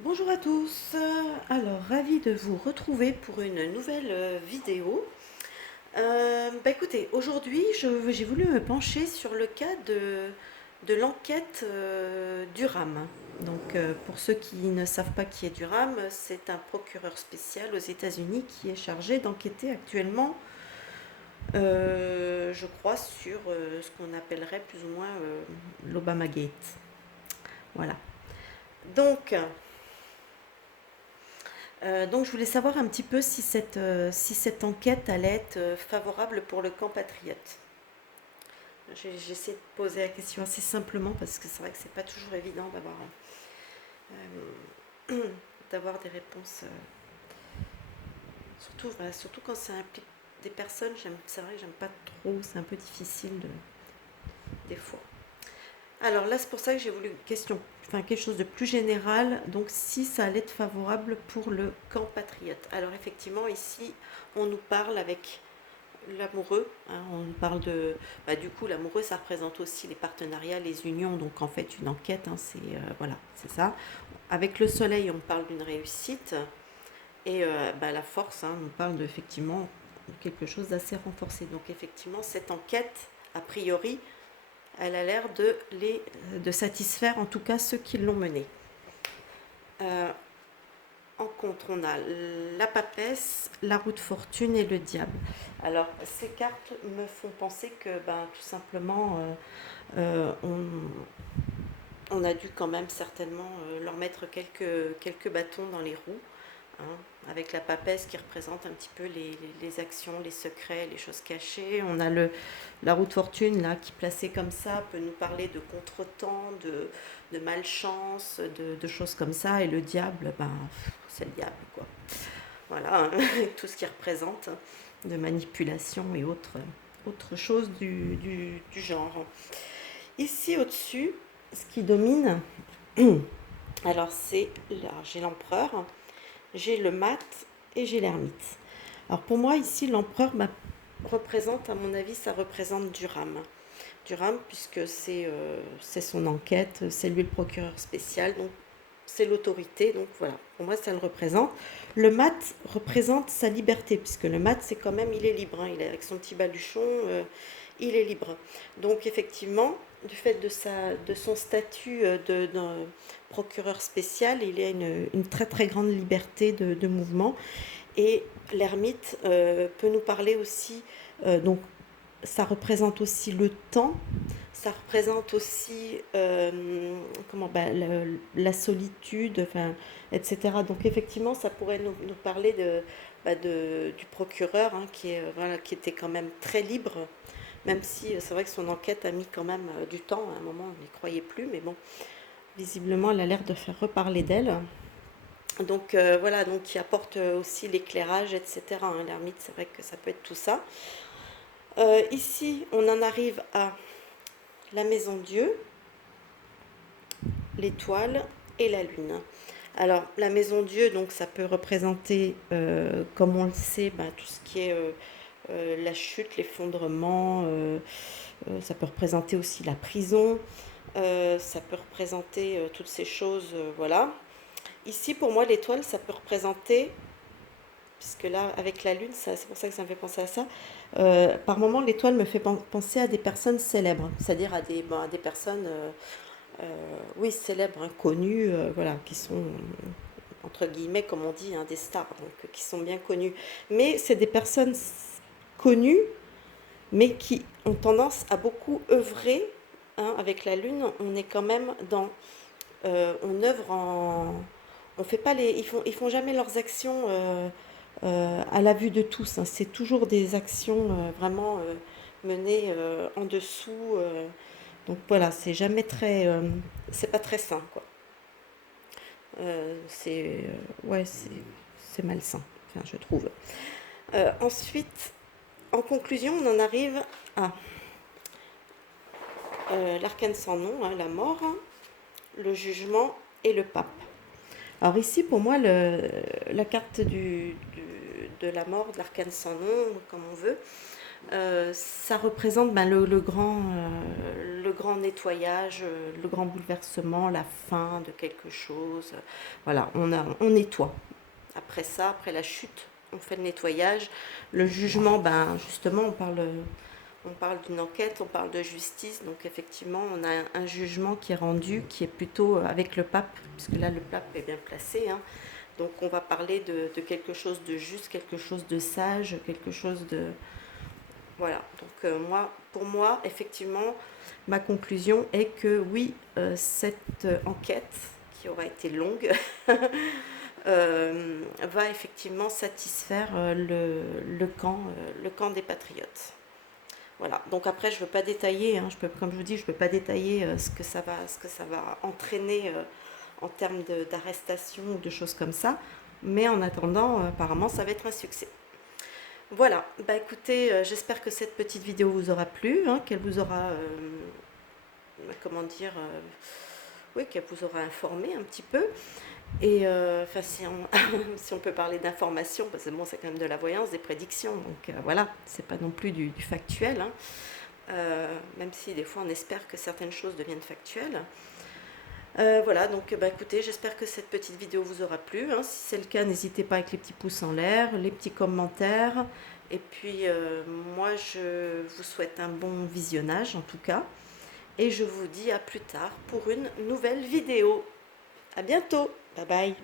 Bonjour à tous, alors ravi de vous retrouver pour une nouvelle vidéo. Écoutez, aujourd'hui j'ai voulu me pencher sur le cas de l'enquête Durham. Donc pour ceux qui ne savent pas qui est Durham, c'est un procureur spécial aux États-Unis qui est chargé d'enquêter actuellement, je crois, sur ce qu'on appellerait plus ou moins l'Obama Gate. Voilà. Donc, donc je voulais savoir un petit peu si cette enquête allait être favorable pour le camp patriote. J'essaie de poser la question assez simplement parce que c'est vrai que c'est pas toujours évident euh, d'avoir des réponses. Surtout quand ça implique des personnes, c'est vrai que j'aime pas trop, c'est un peu difficile des fois. Alors là, c'est pour ça que j'ai voulu quelque chose de plus général. Donc, si ça allait être favorable pour le camp patriote. Alors, effectivement, ici, on nous parle avec l'amoureux, hein, on nous parle de. Du coup, l'amoureux, ça représente aussi les partenariats, les unions. Donc, en fait, une enquête, hein, voilà, c'est ça. Avec le soleil, on parle d'une réussite. Et la force, hein, on parle effectivement de quelque chose d'assez renforcé. Donc, effectivement, cette enquête, a priori, elle a l'air de satisfaire en tout cas ceux qui l'ont menée. Euh, en contre, on a la papesse, la roue de fortune et le diable. Alors, ces cartes me font penser que, tout simplement, on a dû quand même certainement leur mettre quelques bâtons dans les roues, hein, avec la papesse qui représente un petit peu les actions, les secrets, les choses cachées. On a la roue de fortune là qui placée comme ça peut nous parler de contretemps, de malchance, de choses comme ça. Et le diable, c'est le diable quoi. Voilà, hein, tout ce qui représente de manipulation et autres choses du genre. Ici au-dessus, ce qui domine, alors j'ai l'empereur, j'ai le mat et j'ai l'ermite. Alors pour moi ici l'empereur représente, à mon avis, ça représente Durham. Durham puisque c'est son enquête, c'est lui le procureur spécial, donc c'est l'autorité, donc voilà, pour moi ça le représente. Le mat représente sa liberté, puisque le mat c'est quand même, il est libre, hein, il est avec son petit baluchon, il est libre. Donc effectivement, du fait de son statut de procureur spécial, il a une très très grande liberté de mouvement. Et l'ermite peut nous parler aussi, donc ça représente aussi le temps, ça représente aussi la solitude, enfin, etc. Donc effectivement, ça pourrait nous parler du procureur, hein, voilà, qui était quand même très libre, même si c'est vrai que son enquête a mis quand même du temps. À un moment, on n'y croyait plus, mais bon, visiblement, elle a l'air de faire reparler d'elle. Donc voilà, donc qui apporte aussi l'éclairage, etc., hein. L'ermite, c'est vrai que ça peut être tout ça. Ici, on en arrive à la maison Dieu, l'étoile et la lune. Alors, la maison Dieu, donc ça peut représenter, comme on le sait, tout ce qui est la chute, l'effondrement. Ça peut représenter aussi la prison. Ça peut représenter toutes ces choses, voilà. Ici, pour moi, l'étoile, ça peut représenter, puisque là, avec la lune, c'est pour ça que ça me fait penser à ça. Par moment, l'étoile me fait penser à des personnes célèbres, c'est-à-dire à des personnes, oui, célèbres, hein, connues, voilà, qui sont entre guillemets, comme on dit, hein, des stars, donc qui sont bien connues. Mais c'est des personnes connues, mais qui ont tendance à beaucoup œuvrer, hein. Avec la lune, on est quand même on œuvre on fait pas ils font jamais leurs actions à la vue de tous, hein. C'est toujours des actions vraiment menées en dessous. Donc voilà, c'est jamais c'est pas très sain, quoi. Ouais, c'est malsain, enfin, je trouve. Ensuite, en conclusion, on en arrive à l'arcane sans nom, hein, la mort, hein, le jugement et le pape. Alors ici, pour moi, la carte de la mort, de l'arcane sans nom, comme on veut, ça représente le grand nettoyage, le grand bouleversement, la fin de quelque chose. Voilà, on nettoie. Après ça, après la chute, on fait le nettoyage. Le jugement, ben justement, on parle d'une enquête, on parle de justice. Donc effectivement, on a un jugement qui est rendu, qui est plutôt avec le pape, puisque là, le pape est bien placé, hein. Donc on va parler de quelque chose de juste, quelque chose de sage, quelque chose de... Voilà. Donc pour moi, effectivement, ma conclusion est que oui, cette enquête, qui aura été longue, va effectivement satisfaire le camp des patriotes. Voilà. Donc après, je ne veux pas détailler, hein, comme je vous dis, je ne peux pas détailler ce que ça va entraîner en termes d'arrestation ou de choses comme ça. Mais en attendant, apparemment, ça va être un succès. Voilà, bah écoutez, j'espère que cette petite vidéo vous aura plu, hein, qu'elle vous aura, comment dire, oui, qu'elle vous aura informé un petit peu. Et enfin, si on peut parler d'information, parce que bon, c'est quand même de la voyance, des prédictions, donc voilà, c'est pas non plus du factuel, hein. Même si des fois on espère que certaines choses deviennent factuelles. Voilà, donc bah, écoutez, j'espère que cette petite vidéo vous aura plu, hein. Si c'est le cas, n'hésitez pas avec les petits pouces en l'air, les petits commentaires. Et puis moi, je vous souhaite un bon visionnage en tout cas. Et je vous dis à plus tard pour une nouvelle vidéo. À bientôt. Bye bye.